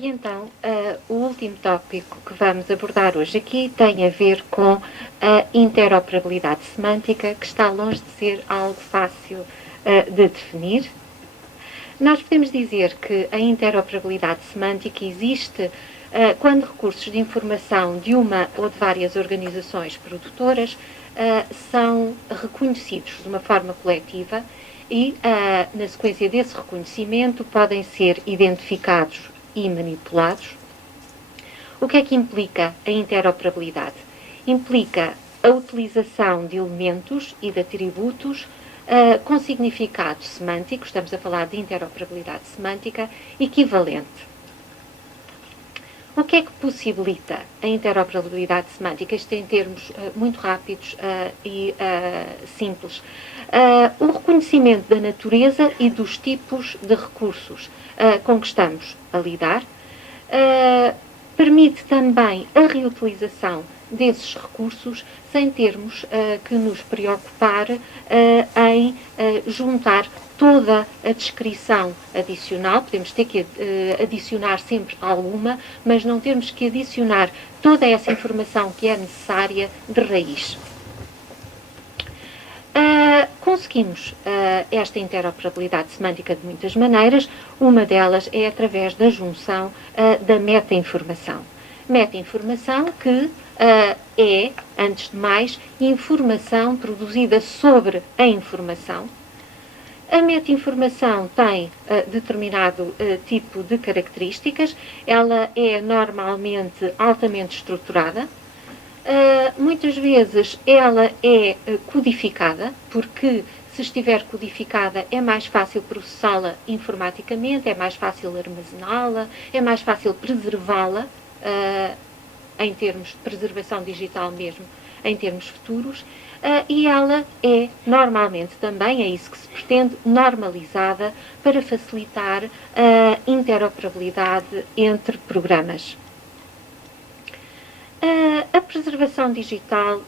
E então, o último tópico que vamos abordar hoje aqui tem a ver com a interoperabilidade semântica, que está longe de ser algo fácil de definir. Nós podemos dizer que a interoperabilidade semântica existe quando recursos de informação de uma ou de várias organizações produtoras são reconhecidos de uma forma coletiva e, na sequência desse reconhecimento, podem ser identificados e manipulados. O que é que implica a interoperabilidade? Implica a utilização de elementos e de atributos com significado semântico, estamos a falar de interoperabilidade semântica, equivalente. O que é que possibilita a interoperabilidade semântica? Isto em termos muito rápidos e simples. O reconhecimento da natureza e dos tipos de recursos com que estamos a lidar. Permite também a reutilização desses recursos sem termos que nos preocupar em juntar toda a descrição adicional. Podemos ter que adicionar sempre alguma, mas não termos que adicionar toda essa informação que é necessária de raiz. Conseguimos esta interoperabilidade semântica de muitas maneiras. Uma delas é através da junção da meta-informação. Meta-informação que é, antes de mais, informação produzida sobre a informação. A meta-informação tem determinado tipo de características. Ela é normalmente altamente estruturada. Muitas vezes ela é codificada, porque se estiver codificada é mais fácil processá-la informaticamente, é mais fácil armazená-la, é mais fácil preservá-la em termos de preservação digital mesmo, em termos futuros, e ela é normalmente também, é isso que se pretende, normalizada para facilitar a interoperabilidade entre programas. A preservação digital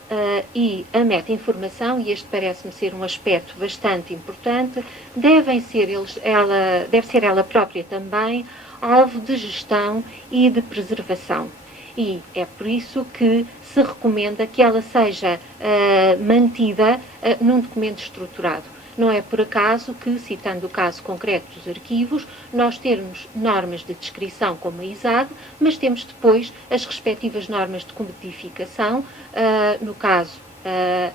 e a meta-informação, e este parece-me ser um aspecto bastante importante, deve ser ela própria também alvo de gestão e de preservação. E é por isso que se recomenda que ela seja mantida num documento estruturado. Não é por acaso que, citando o caso concreto dos arquivos, nós temos normas de descrição como a ISAD, mas temos depois as respectivas normas de codificação, no caso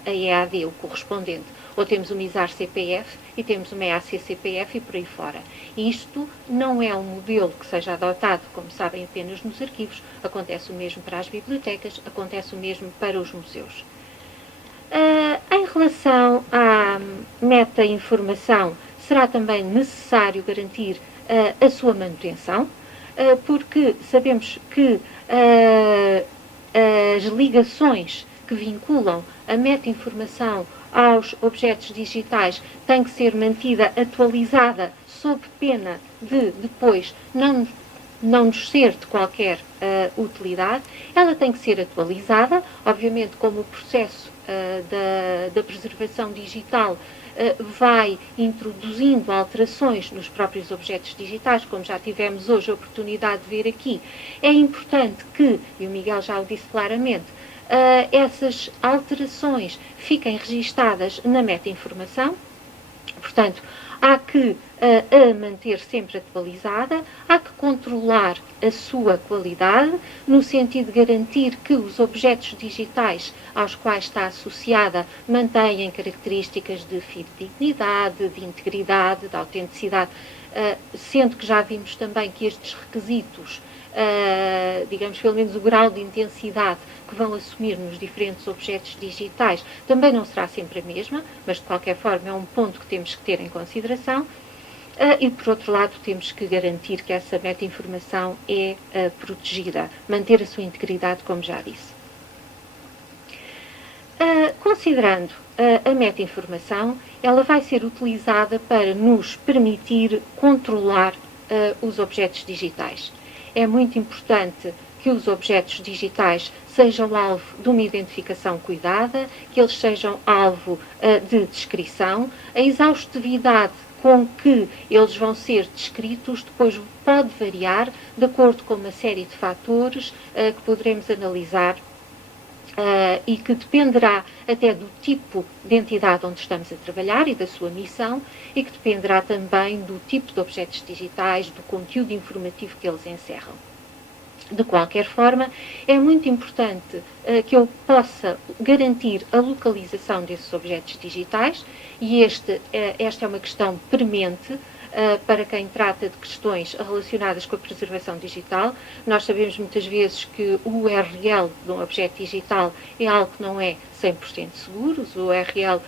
a EAD, o correspondente, ou temos uma ISAR-CPF e temos uma EAC-CPF e por aí fora. E isto não é um modelo que seja adotado, como sabem, apenas nos arquivos, acontece o mesmo para as bibliotecas, acontece o mesmo para os museus. Em relação à meta-informação, será também necessário garantir a sua manutenção, porque sabemos que as ligações que vinculam a meta-informação aos objetos digitais têm que ser mantida atualizada sob pena de depois não nos ser de qualquer utilidade. Ela tem que ser atualizada, obviamente como o processo da preservação digital vai introduzindo alterações nos próprios objetos digitais, como já tivemos hoje a oportunidade de ver aqui. É importante que, e o Miguel já o disse claramente, essas alterações fiquem registadas na meta-informação. Portanto, há que a manter sempre atualizada, há que controlar a sua qualidade, no sentido de garantir que os objetos digitais aos quais está associada mantêm características de fidedignidade, de integridade, de autenticidade, sendo que já vimos também que estes requisitos, digamos, pelo menos o grau de intensidade que vão assumir nos diferentes objetos digitais, também não será sempre a mesma, mas de qualquer forma é um ponto que temos que ter em consideração. E, por outro lado, temos que garantir que essa meta-informação é protegida, manter a sua integridade, como já disse. Considerando a meta-informação, ela vai ser utilizada para nos permitir controlar os objetos digitais. É muito importante que os objetos digitais sejam alvo de uma identificação cuidada, que eles sejam alvo de descrição. A exaustividade com que eles vão ser descritos depois pode variar de acordo com uma série de fatores que poderemos analisar e que dependerá até do tipo de entidade onde estamos a trabalhar e da sua missão, e que dependerá também do tipo de objetos digitais, do conteúdo informativo que eles encerram. De qualquer forma, é muito importante que eu possa garantir a localização desses objetos digitais, e esta é uma questão premente para quem trata de questões relacionadas com a preservação digital. Nós sabemos muitas vezes que o URL de um objeto digital é algo que não é 100% seguro, os URL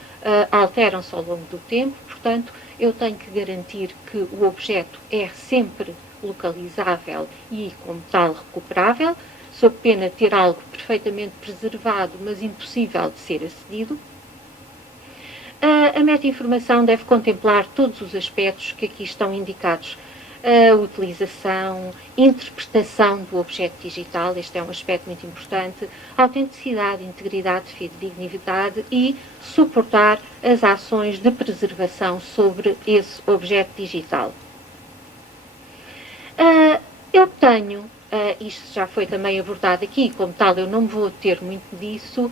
alteram-se ao longo do tempo, portanto, eu tenho que garantir que o objeto é sempre localizável e, como tal, recuperável, sob pena de ter algo perfeitamente preservado, mas impossível de ser acedido. A meta-informação deve contemplar todos os aspectos que aqui estão indicados. A utilização, interpretação do objeto digital, este é um aspecto muito importante, autenticidade, integridade, fidedignidade e suportar as ações de preservação sobre esse objeto digital. Eu tenho, isto já foi também abordado aqui, como tal eu não me vou ter muito disso,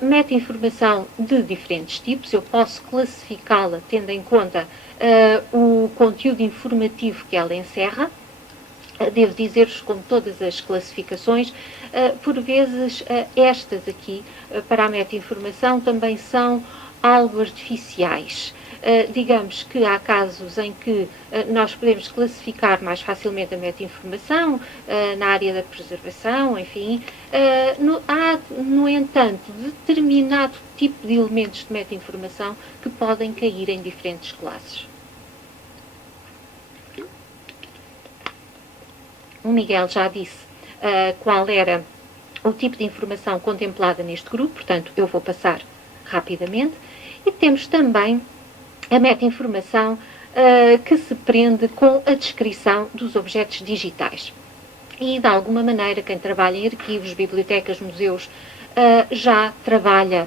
meta-informação de diferentes tipos, eu posso classificá-la tendo em conta o conteúdo informativo que ela encerra. Devo dizer-vos, como todas as classificações, por vezes estas aqui, para a meta-informação, também são algo artificiais. Digamos que há casos em que nós podemos classificar mais facilmente a meta-informação na área da preservação, enfim. Há, no entanto, determinado tipo de elementos de meta-informação que podem cair em diferentes classes. O Miguel já disse qual era o tipo de informação contemplada neste grupo, portanto, eu vou passar rapidamente. E temos também a meta-informação que se prende com a descrição dos objetos digitais. E, de alguma maneira, quem trabalha em arquivos, bibliotecas, museus, já trabalha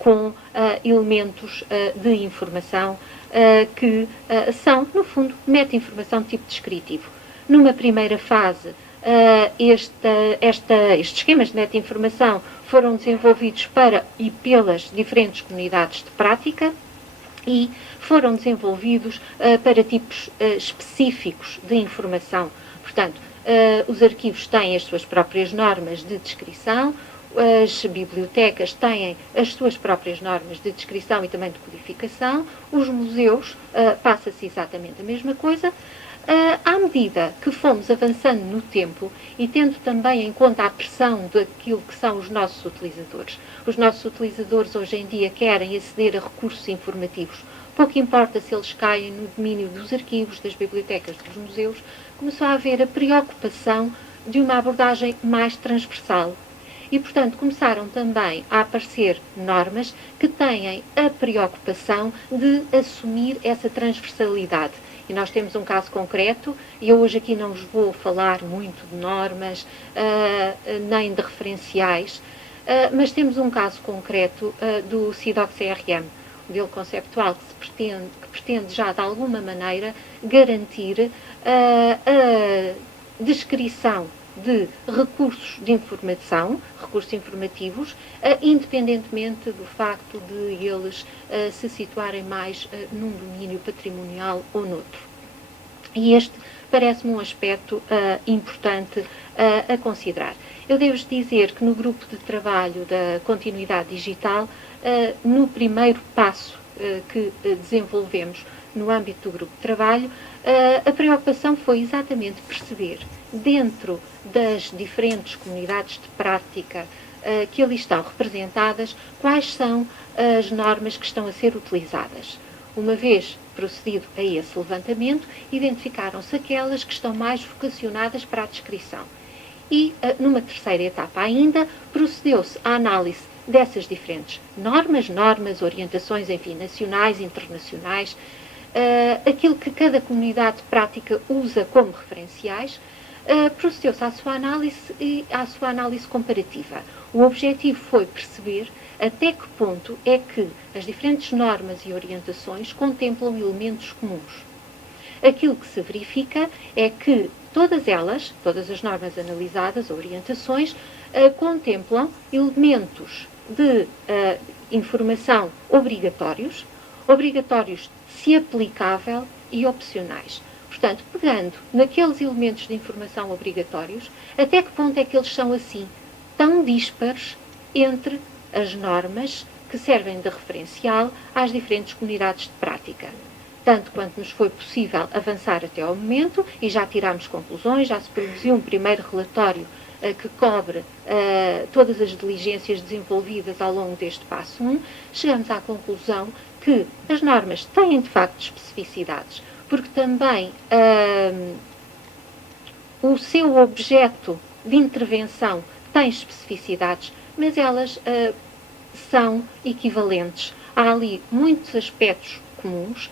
com elementos de informação que são, no fundo, meta-informação de tipo descritivo. Numa primeira fase, estes esquemas de meta-informação foram desenvolvidos para e pelas diferentes comunidades de prática e foram desenvolvidos para tipos específicos de informação. Portanto, os arquivos têm as suas próprias normas de descrição, as bibliotecas têm as suas próprias normas de descrição e também de codificação, os museus passa-se exatamente a mesma coisa. À medida que fomos avançando no tempo e tendo também em conta a pressão daquilo que são os nossos utilizadores. Os nossos utilizadores hoje em dia querem aceder a recursos informativos. Pouco importa se eles caem no domínio dos arquivos, das bibliotecas, dos museus, começou a haver a preocupação de uma abordagem mais transversal. E, portanto, começaram também a aparecer normas que têm a preocupação de assumir essa transversalidade. E nós temos um caso concreto, e eu hoje aqui não vos vou falar muito de normas, nem de referenciais, mas temos um caso concreto do CIDOC-CRM, modelo conceptual que pretende já de alguma maneira garantir a descrição de recursos de informação, recursos informativos, independentemente do facto de eles se situarem mais num domínio patrimonial ou noutro. E este parece-me um aspecto importante a considerar. Eu devo dizer que no grupo de trabalho da continuidade digital, no primeiro passo que desenvolvemos no âmbito do grupo de trabalho, a preocupação foi exatamente perceber, dentro das diferentes comunidades de prática que ali estão representadas, quais são as normas que estão a ser utilizadas. Uma vez procedido a esse levantamento, identificaram-se aquelas que estão mais vocacionadas para a descrição. E, numa terceira etapa ainda, procedeu-se à análise dessas diferentes normas, orientações, enfim, nacionais, internacionais, aquilo que cada comunidade de prática usa como referenciais, procedeu-se à sua análise e à sua análise comparativa. O objetivo foi perceber até que ponto é que as diferentes normas e orientações contemplam elementos comuns. Aquilo que se verifica é que todas as normas analisadas, orientações, contemplam elementos de informação obrigatórios, se aplicável e opcionais. Portanto, pegando naqueles elementos de informação obrigatórios, até que ponto é que eles são assim tão díspares entre as normas que servem de referencial às diferentes comunidades de prática. Tanto quanto nos foi possível avançar até ao momento, e já tirámos conclusões, já se produziu um primeiro relatório que cobre todas as diligências desenvolvidas ao longo deste passo 1, chegamos à conclusão que as normas têm de facto especificidades, porque também o seu objeto de intervenção tem especificidades, mas elas são equivalentes. Há ali muitos aspectos comuns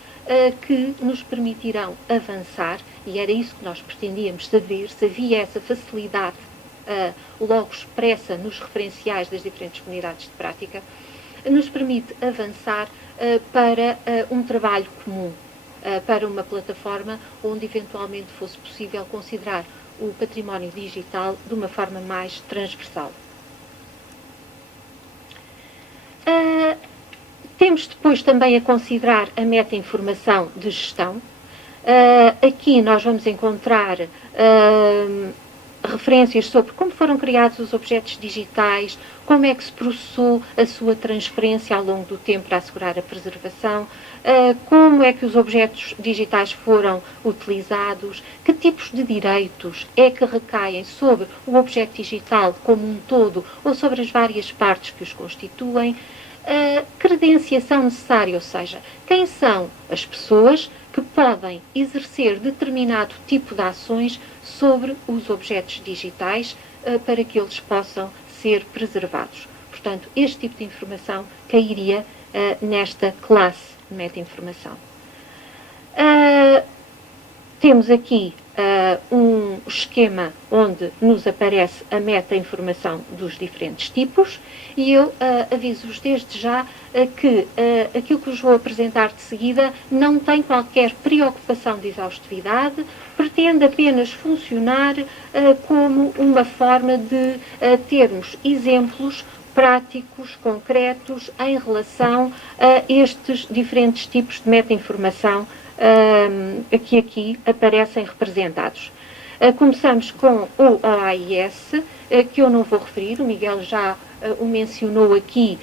que nos permitirão avançar, e era isso que nós pretendíamos saber, se havia essa facilidade logo expressa nos referenciais das diferentes comunidades de prática, nos permite avançar para um trabalho comum, para uma plataforma onde eventualmente fosse possível considerar o património digital de uma forma mais transversal. Temos depois também a considerar a meta-informação de gestão. Aqui nós vamos encontrar referências sobre como foram criados os objetos digitais, como é que se processou a sua transferência ao longo do tempo para assegurar a preservação, como é que os objetos digitais foram utilizados, que tipos de direitos é que recaem sobre o objeto digital como um todo ou sobre as várias partes que os constituem, credenciação necessária, ou seja, quem são as pessoas que podem exercer determinado tipo de ações sobre os objetos digitais para que eles possam ser preservados. Portanto, este tipo de informação cairia nesta classe de meta-informação. Temos aqui um esquema onde nos aparece a meta-informação dos diferentes tipos e eu aviso-vos desde já que aquilo que vos vou apresentar de seguida não tem qualquer preocupação de exaustividade, pretende apenas funcionar como uma forma de termos exemplos práticos, concretos, em relação a estes diferentes tipos de meta-informação que aqui aparecem representados. Começamos com o OAIS, que eu não vou referir, o Miguel já o mencionou aqui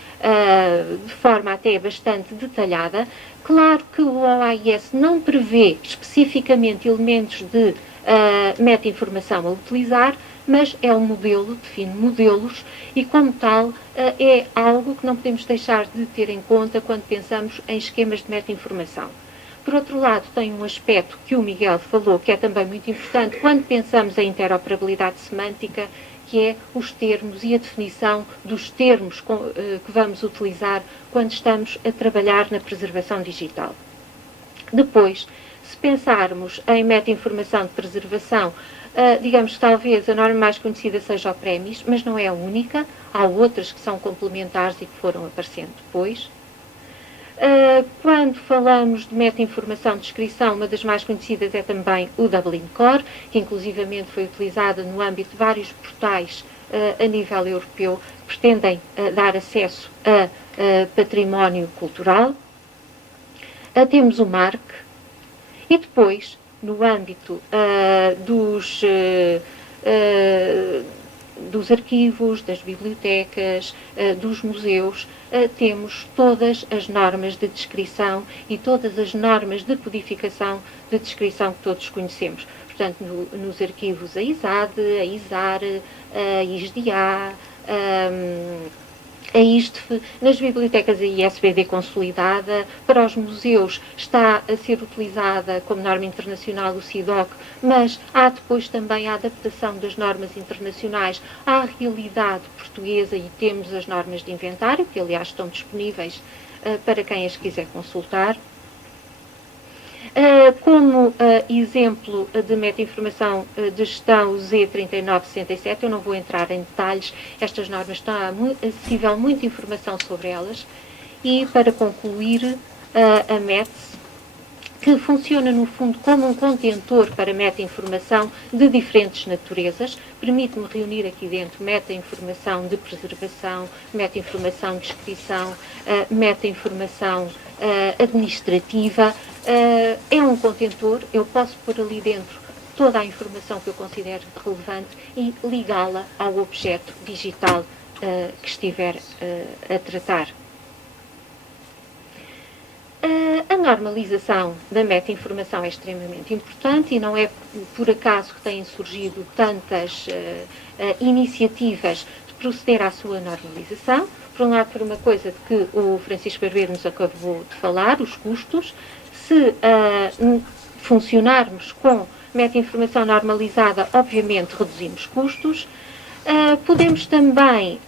de forma até bastante detalhada. Claro que o OAIS não prevê especificamente elementos de meta-informação a utilizar, mas é um modelo, define modelos e, como tal, é algo que não podemos deixar de ter em conta quando pensamos em esquemas de meta-informação. Por outro lado, tem um aspecto que o Miguel falou, que é também muito importante quando pensamos em interoperabilidade semântica, que é os termos e a definição dos termos que vamos utilizar quando estamos a trabalhar na preservação digital. Depois, se pensarmos em meta-informação de preservação, digamos que talvez a norma mais conhecida seja o PREMIS, mas não é a única, há outras que são complementares e que foram aparecendo depois. Quando falamos de meta-informação de descrição, uma das mais conhecidas é também o Dublin Core, que inclusivamente foi utilizada no âmbito de vários portais a nível europeu que pretendem dar acesso a património cultural. Temos o MARC e depois, no âmbito dos arquivos, das bibliotecas, dos museus, temos todas as normas de descrição e todas as normas de codificação de descrição que todos conhecemos. Portanto, nos arquivos a ISAD, a ISAR, a ISDA, a ISTF, nas bibliotecas a ISBD consolidada, para os museus está a ser utilizada como norma internacional o CIDOC, mas há depois também a adaptação das normas internacionais à realidade portuguesa e temos as normas de inventário, que aliás estão disponíveis para quem as quiser consultar. Como exemplo de meta-informação de gestão Z3967, eu não vou entrar em detalhes, estas normas estão acessível muita informação sobre elas. E para concluir, a METS, que funciona no fundo como um contentor para meta-informação de diferentes naturezas, permite-me reunir aqui dentro meta-informação de preservação, meta-informação de descrição, meta-informação administrativa. É um contentor, eu posso pôr ali dentro toda a informação que eu considero relevante e ligá-la ao objeto digital que estiver a tratar. A normalização da meta-informação é extremamente importante e não é por acaso que têm surgido tantas iniciativas de proceder à sua normalização. Por um lado, por uma coisa de que o Francisco Barbeiro nos acabou de falar, os custos. Se funcionarmos com meta-informação normalizada, obviamente reduzimos custos. Podemos também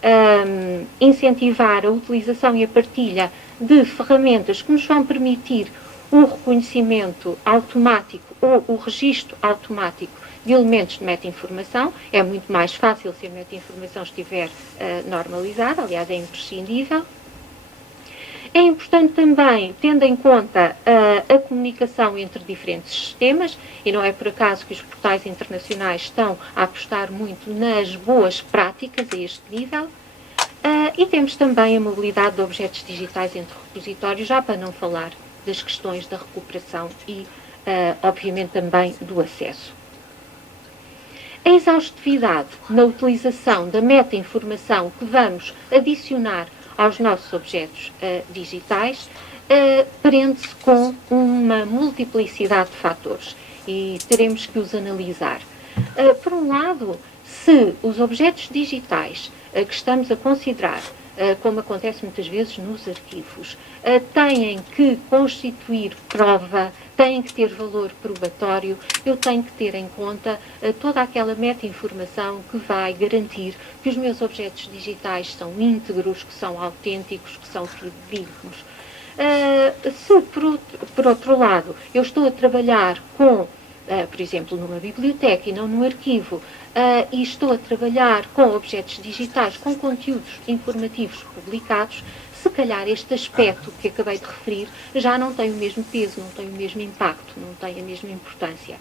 incentivar a utilização e a partilha de ferramentas que nos vão permitir o reconhecimento automático ou o registro automático de elementos de meta-informação. É muito mais fácil se a meta-informação estiver normalizada, aliás, é imprescindível. É importante também, tendo em conta a comunicação entre diferentes sistemas, e não é por acaso que os portais internacionais estão a apostar muito nas boas práticas a este nível, e temos também a mobilidade de objetos digitais entre repositórios, já para não falar das questões da recuperação e, obviamente, também do acesso. A exaustividade na utilização da meta-informação que vamos adicionar aos nossos objetos digitais prende-se com uma multiplicidade de fatores e teremos que os analisar. Por um lado, se os objetos digitais que estamos a considerar, como acontece muitas vezes nos arquivos, têm que constituir prova, têm que ter valor probatório, eu tenho que ter em conta toda aquela meta-informação que vai garantir que os meus objetos digitais são íntegros, que são autênticos, que são fidedignos. Se, por outro lado, eu estou a trabalhar com, por exemplo, numa biblioteca e não num arquivo, e estou a trabalhar com objetos digitais, com conteúdos informativos publicados, se calhar este aspecto que acabei de referir já não tem o mesmo peso, não tem o mesmo impacto, não tem a mesma importância.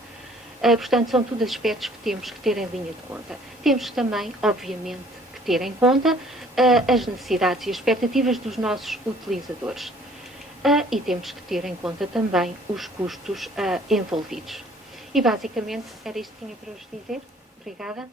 Portanto, são tudo aspectos que temos que ter em linha de conta. Temos também, obviamente, que ter em conta as necessidades e expectativas dos nossos utilizadores. E temos que ter em conta também os custos envolvidos. E basicamente era isto que tinha para vos dizer. Obrigada.